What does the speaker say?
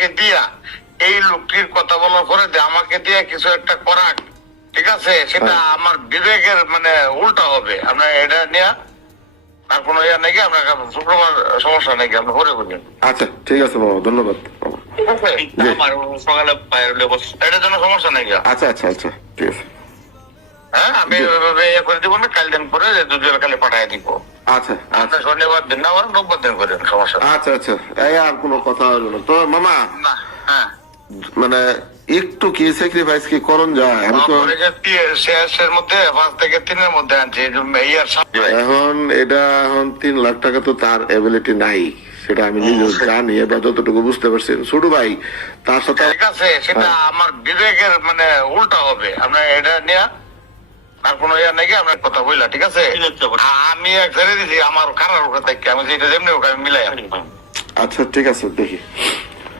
আমাকে দিয়া এই লোকটির কথা বলার পরে আমাকে দিয়া কিছু একটা করাক, ঠিক আছে, সেটা আমার বিবেকের মানে উল্টা হবে। আপনার এটা নিয়ে আর কোনো ইয়া নাকি, আপনার শুক্রবার সমস্যা নাকি, আপনি করে বলবেন। আচ্ছা ঠিক আছে বাবা, ধন্যবাদ বাবা। ঠিক আছে, আমার সকালে বাইরে বসে এটার জন্য সমস্যা নাকি? আচ্ছা আচ্ছা আচ্ছা ঠিক আছে। হ্যাঁ, আমি ইয়ে করে দিব না, কাল দিন করে দুজন কালে পাঠাই দিব। আচ্ছা আপনি শনিবার দিন না, আমার রোববার দিন করেন, সমস্যা নেই। আচ্ছা আচ্ছা, এই আর কোনো কথা হলো না তো মামা? না, হ্যাঁ, মানে একটু কি স্যাক্রিফাইস কি করণ যায়? আমি তো শেষের মধ্যে 5 থেকে 3-এর মধ্যে আনছি ইয়ার সাথে। এখন 3 লাখ টাকা তো তার এবিলিটি নাই, সেটা আমি নিজেও জানি, এবার যতটুকু বুঝতে পারছি। ছোট ভাই তার সাথে ঠিক আছে, সেটা আমার বিবেকের মানে উল্টা হবে। আপনার এটা নিয়ে আর কোনো ইয়া নাকি, আপনার কথা বললা, ঠিক আছে। আমি এক ছেড়ে দিছি আমার খারাপ ওখানে থেকে, আমি যেটা যেমনি হোক আমি মিলাই। আচ্ছা ঠিক আছে, দেখি।